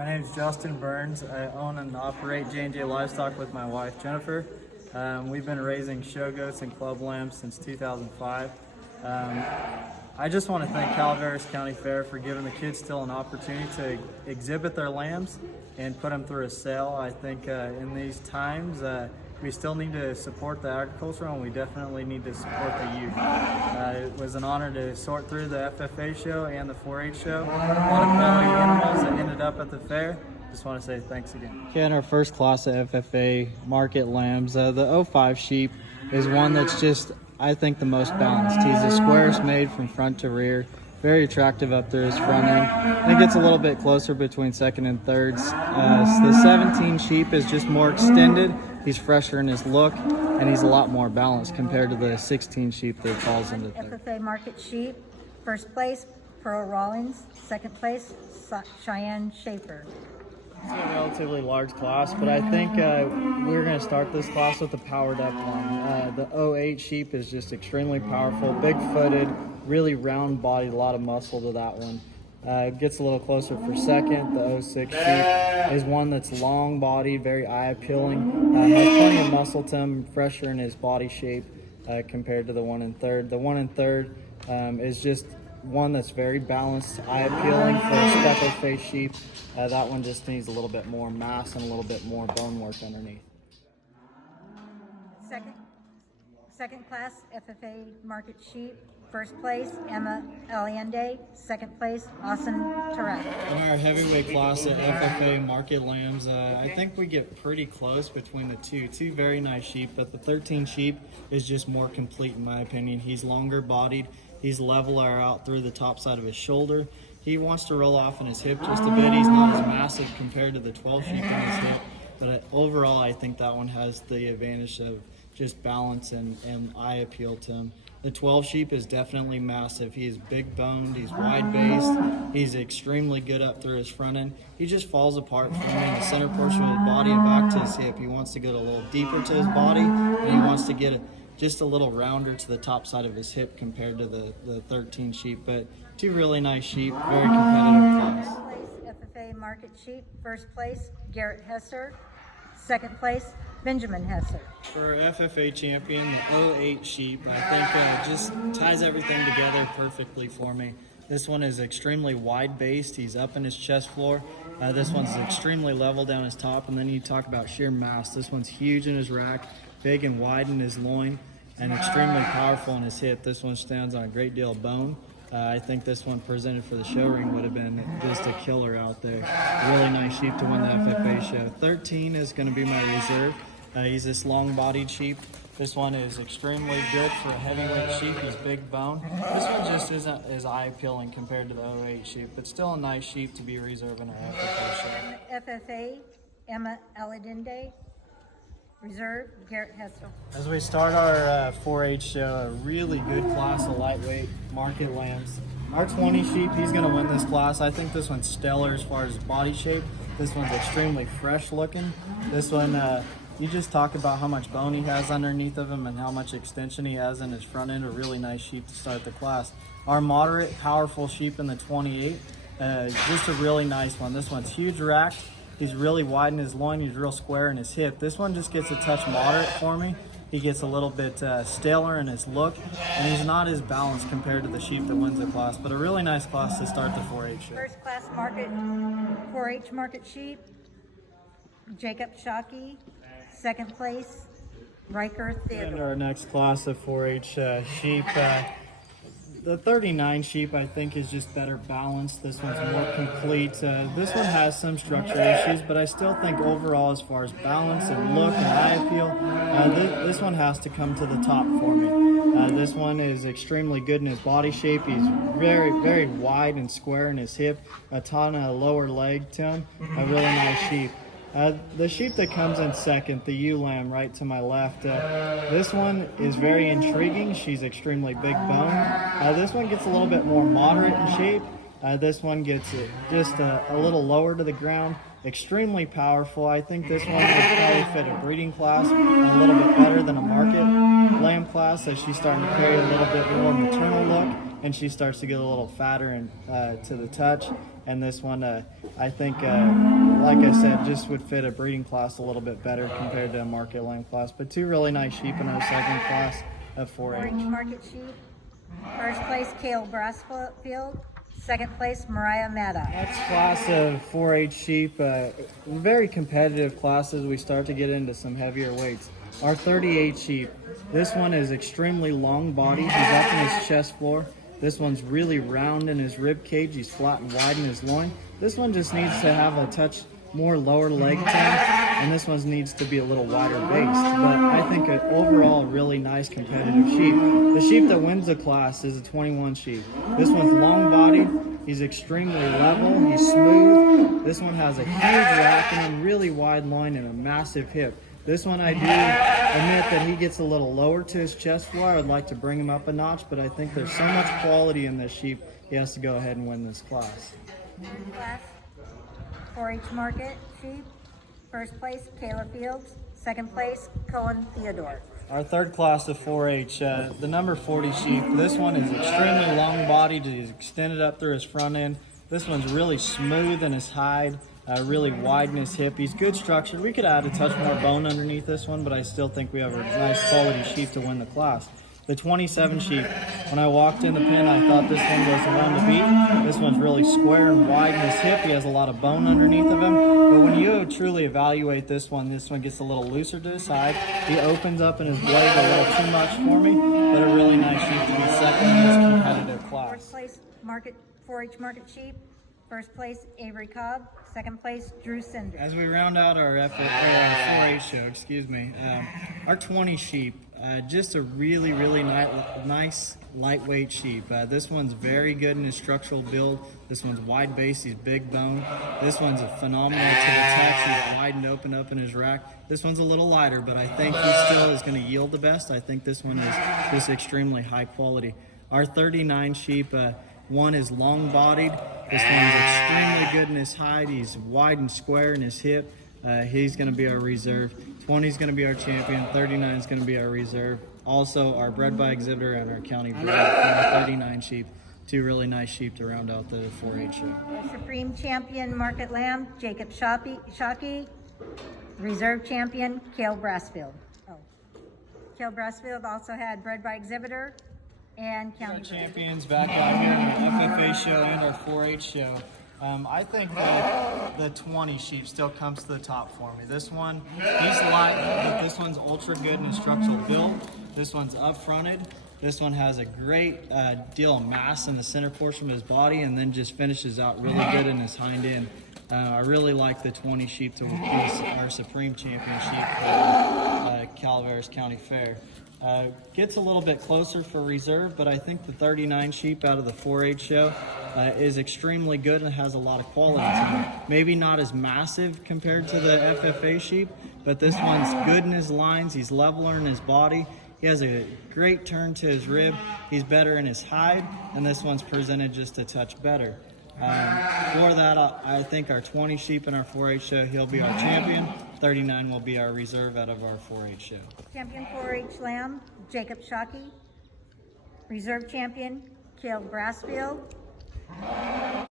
My name is Justin Burns. I own and operate J&J Livestock with my wife Jennifer. We've been raising show goats and club lambs since 2005. I just want to thank Calaveras County Fair for giving the kids still an opportunity to exhibit their lambs and put them through a sale. I think in these times we still need to support the agriculture, and we definitely need to support the youth. It was an honor to sort through the FFA show and the 4-H show. A lot of quality animals that ended up at the fair. Just want to say thanks again. Okay, in our first class of FFA market lambs, the 05 sheep is one that's just, I think, the most balanced. He's the squarest made from front to rear. Very attractive up there his front end. I think it's a little bit closer between second and thirds. The 17 sheep is just more extended. He's fresher in his look, and he's a lot more balanced compared to the 16 sheep that falls into third. FFA market sheep, first place, Pearl Rawlings. Second place, Cheyenne Schaefer. It's a relatively large class, but I think we're going to start this class with the powered up one. The 08 sheep is just extremely powerful, big-footed, really round-bodied, a lot of muscle to that one. Gets a little closer for second. The 06 sheep is one that's long-bodied, very eye-appealing, has plenty of muscle to him, fresher in his body shape compared to the one in third. The one in third is just one that's very balanced, eye-appealing for a speckled-faced sheep. That one just needs a little bit more mass and a little bit more bone work underneath. Second class FFA market sheep. First place, Emma Allende. Second place, Austin Terrell. In our heavyweight class at FFA market lambs, I think we get pretty close between the two. Two very nice sheep, but the 13 sheep is just more complete in my opinion. He's longer bodied. He's leveler out through the top side of his shoulder. He wants to roll off in his hip just a bit. He's not as massive compared to the 12 sheep in his hip, but overall I think that one has the advantage of just balance and eye appeal to him. The 12 sheep is definitely massive. He is big boned, he's wide based, he's extremely good up through his front end. He just falls apart from me in the center portion of his body and back to his hip. He wants to get a little deeper to his body, and he wants to get just a little rounder to the top side of his hip compared to the 13 sheep. But two really nice sheep, very competitive class. Second place, FFA market sheep. First place, Garrett Hesser. Second place, Benjamin Hesser. For FFA champion, the 08 sheep, I think just ties everything together perfectly for me. This one is extremely wide based. He's up in his chest floor. This one's extremely level down his top. And then you talk about sheer mass. This one's huge in his rack, big and wide in his loin, and extremely powerful in his hip. This one stands on a great deal of bone. I think this one presented for the show ring would have been just a killer out there. Really nice sheep to win the FFA show. 13 is going to be my reserve. He's this long-bodied sheep. This one is extremely good for a heavyweight sheep. He's big bone. This one just isn't as eye-appealing compared to the 08 sheep, but still a nice sheep to be reserved in our FFA show. FFA, Emma Allende. Reserve, Garrett Hessel. As we start our 4-H show, a really good class of lightweight market lambs. Our 20 sheep, he's going to win this class. I think this one's stellar as far as body shape. This one's extremely fresh looking. This one, you just talk about how much bone he has underneath of him and how much extension he has in his front end. A really nice sheep to start the class. Our moderate, powerful sheep in the 28, just a really nice one. This one's huge racked. He's really wide in his loin. He's real square in his hip. This one just gets a touch moderate for me. He gets a little bit staler in his look, and he's not as balanced compared to the sheep that wins the class, but a really nice class to start the 4-H show. First class market, 4-H market sheep, Jacob Shockey. Second place, Riker Theodore. And our next class of 4-H sheep, the 39 sheep I think is just better balanced. This one's more complete. This one has some structure issues, but I still think overall as far as balance and look and eye appeal, this one has to come to the top for me. This one is extremely good in his body shape. He's very, very wide and square in his hip, a ton of lower leg to him, a really nice sheep. The sheep that comes in second, the ewe lamb right to my left, this one is very intriguing. She's extremely big bone. This one gets a little bit more moderate in shape. This one gets just a little lower to the ground. Extremely powerful. I think this one would probably fit a breeding class a little bit better than a market lamb class, as she's starting to carry a little bit more maternal look. and she starts to get a little fatter and to the touch. And this one, I think, like I said, just would fit a breeding class a little bit better compared to a market lamb class. But two really nice sheep in our second class of 4-H. 4-H market sheep. First place, Kale Brassfield. Second place, Mariah Meta. Next class of 4-H sheep, very competitive classes. We start to get into some heavier weights. Our 38 sheep, this one is extremely long body. He's up in his chest floor. This one's really round in his rib cage. He's flat and wide in his loin. This one just needs to have a touch more lower leg tone, and this one needs to be a little wider based. But I think overall, a really nice competitive sheep. The sheep that wins the class is a 21 sheep. This one's long bodied. He's extremely level. He's smooth. This one has a huge rack and a really wide loin and a massive hip. This one, I do admit that he gets a little lower to his chest floor. I would like to bring him up a notch, but I think there's so much quality in this sheep, he has to go ahead and win this class. Third class, 4-H market sheep. First place, Kayla Fields. Second place, Cohen Theodore. Our third class of 4-H, the number 40 sheep. This one is extremely long-bodied. He's extended up through his front end. This one's really smooth in his hide. Really wide in his hip. He's good structured. We could add a touch more bone underneath this one, but I still think we have a nice quality sheep to win the class. The 27 sheep, when I walked in the pen, I thought this one was the one to beat. This one's really square and wide in his hip. He has a lot of bone underneath of him. But when you truly evaluate this one gets a little looser to his side. He opens up in his blade a little too much for me, but a really nice sheep to be second in this competitive class. Fourth place, 4-H market sheep. First place, Avery Cobb. Second place, Drew Cinder. As we round out our 4-H show, our 20 sheep, just a really, really nice lightweight sheep. This one's very good in his structural build. This one's wide base, he's big bone. This one's a phenomenal to the touch. He's wide and open up in his rack. This one's a little lighter, but I think he still is going to yield the best. I think this one is just extremely high quality. Our 39 sheep, one is long-bodied. This one's extremely good in his hide. He's wide and square in his hip. He's going to be our reserve. 20 is going to be our champion. 39 is going to be our reserve. Also, our bred by exhibitor and our county bred, our 39 sheep. Two really nice sheep to round out the 4-H show. The Supreme Champion Market Lamb, Jacob Shockey. Reserve Champion, Kale Brassfield. Kale Brassfield also had bred by exhibitor and county bred. Champions back out here in the FFA show and our 4-H show. I think that the 20 sheep still comes to the top for me. This one, he's light, but this one's ultra good in his structural build. This one's up-fronted. This one has a great deal of mass in the center portion of his body and then just finishes out really good in his hind end. I really like the 20 sheep to be our Supreme Champion sheep at Calaveras County Fair. Gets a little bit closer for reserve, but I think the 39 sheep out of the 4-H show is extremely good and has a lot of quality to it. Maybe not as massive compared to the FFA sheep, but this one's good in his lines. He's leveler in his body. He has a great turn to his rib. He's better in his hide, and this one's presented just a touch better. For that, I think our 20 sheep in our 4-H show, he'll be our champion. 39 will be our reserve out of our 4-H show. Champion 4-H Lamb, Jacob Shockey. Reserve Champion, Kale Brassfield.